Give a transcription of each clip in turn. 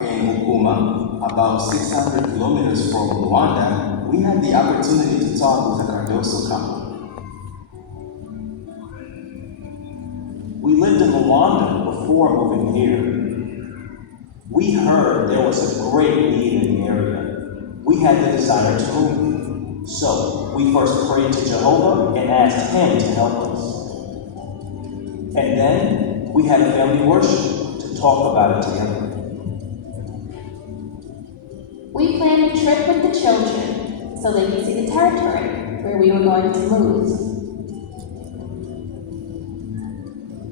In Ukuma, about 600 kilometers from Rwanda, we had the opportunity to talk with the Cardoso couple. We lived in Rwanda before moving here. We heard there was a great need in the area. We had the desire to move. So we first prayed to Jehovah and asked Him to help us. And then we had a family worship to talk about it together. We planned a trip with the children so they could see the territory where we were going to move.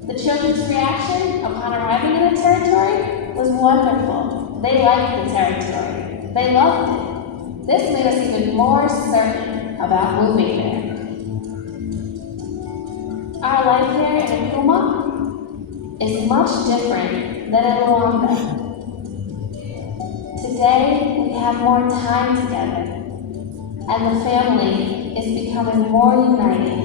The children's reaction upon arriving in the territory was wonderful. They liked the territory. They loved it. This made us even more certain about moving there. Our life here in Ukuma is much different than in Luanda. Today, we have more time together, and the family is becoming more united.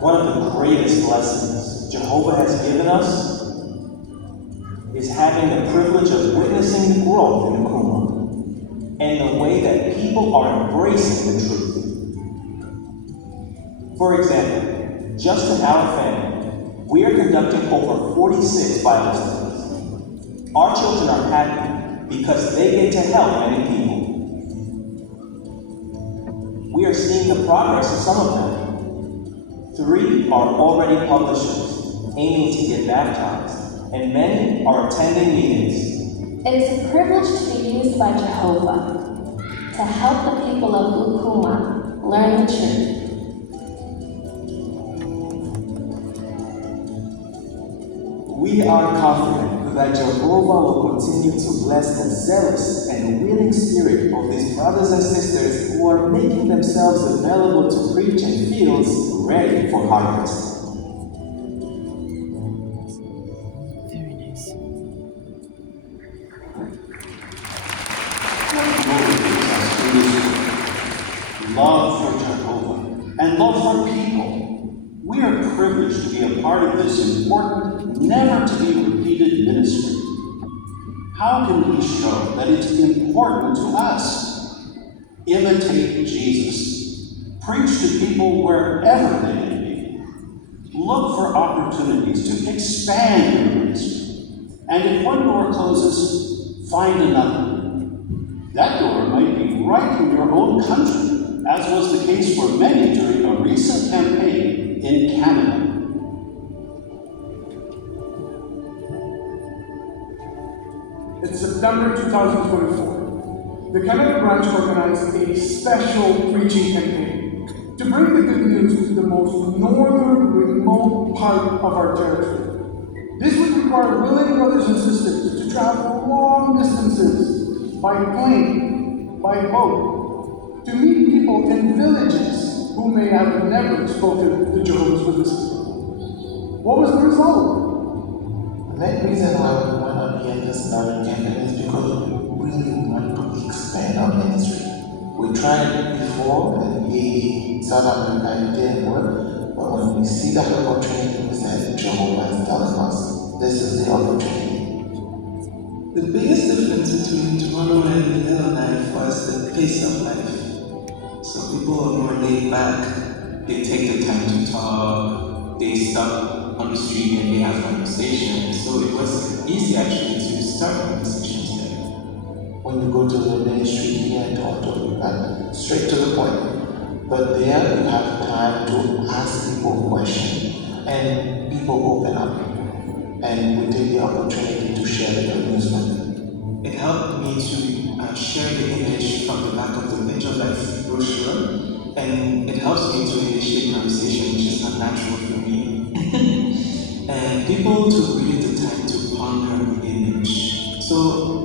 One of the greatest lessons Jehovah has given us is having the privilege of witnessing the growth in Ukuma and the way that people are embracing the truth. For example, just in our family, we are conducting over 46 Bible studies. Our children are happy because they get to help many people. We are seeing the progress of some of them. 3 are already publishers, aiming to get baptized, and many are attending meetings. It is a privilege to be used by Jehovah to help the people of Ukuma learn the truth. We are confident that Jehovah will continue to bless the zealous and willing spirit of these brothers and sisters who are making themselves available to preach in fields ready for harvest. Very nice. Love for Jehovah and love for people. We are privileged to be a part of this important, never to be repeated ministry. How can we show that it's important to us? Imitate Jesus. Preach to people wherever they may be. Look for opportunities to expand your ministry. And if one door closes, find another. That door might be right in your own country, as was the case for many during a recent campaign in Canada. In September 2024, the Canada branch organized a special preaching campaign to bring the good news to the most northern, remote part of our territory. This would require willing brothers and sisters to travel long distances by plane, by boat, to meet people in villages who may have never spoken to Jehovah's Witnesses. What was the result? The main reason why we want to be in this northern campaign is because we really want to expand our ministry. We tried it before in South Africa, it didn't work, but when we see that opportunity, we said Jehovah is telling us this is the opportunity. The biggest difference between Toronto and Yellowknife was the pace of life. So people are more laid back, they take the time to talk, they stop on the street and they have conversations. So it was easy actually to start conversations there. When you go to the ministry here in Toronto, you straight to the point. But there you have time to ask people questions and people open up. And we take the opportunity to share the good news with them. It helped me to share the image from the back of the Picture Life brochure, and it helps me to initiate conversation, which is not natural for me. And people took really the time to ponder the image. So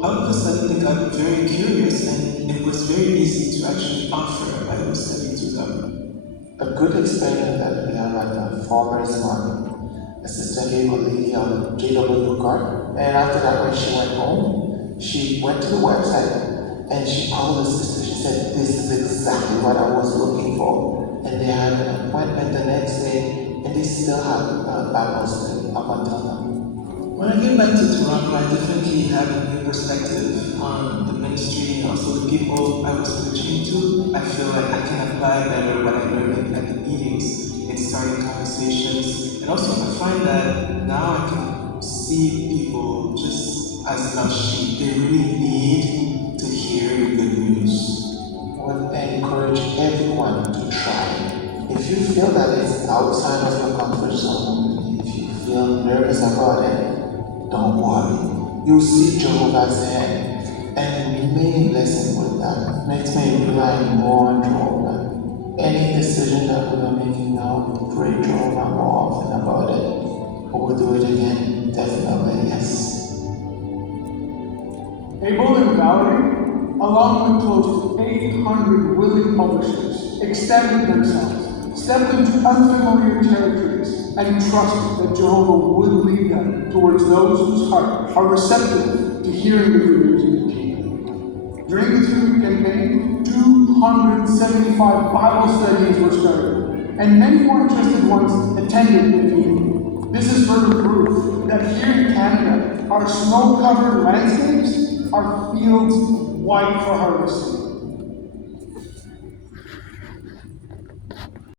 all of a sudden they got very curious, and it was very easy to actually offer a Bible study to them. A good experience that we have at the Farmers Market. A sister gave a lady on JW card, and after that, when she went home, she went to the website and she called the sister. She said, "This is exactly what I was looking for." And they had an appointment the next day, and they still have a Bible study up until now. When I came back to Toronto, I definitely had a new perspective on the ministry and also the people I was preaching to. I feel like I can apply better what I learned at the meetings in starting conversations. And also I find that now I can see people just as lost sheep. They really need to hear the good news. Would encourage everyone to try. If you feel that it's outside of your comfort zone, if you feel nervous about it, don't worry. You'll see Jehovah's hand and remain blessed with that. Makes me rely more on Jehovah. Any decision that we are making now, pray Jehovah more often about it. We'll do it again, definitely, yes. Abel and Valerie, along with close to 800 willing publishers, extended themselves, stepped into unfamiliar territories, and trusted that Jehovah would lead them towards those whose hearts are receptive to hearing the good news of the kingdom. During the 3-week campaign, 275 Bible studies were started, and many more interested ones attended the meeting. This is further proof that here in Canada, our snow-covered landscapes are fields white for harvesting.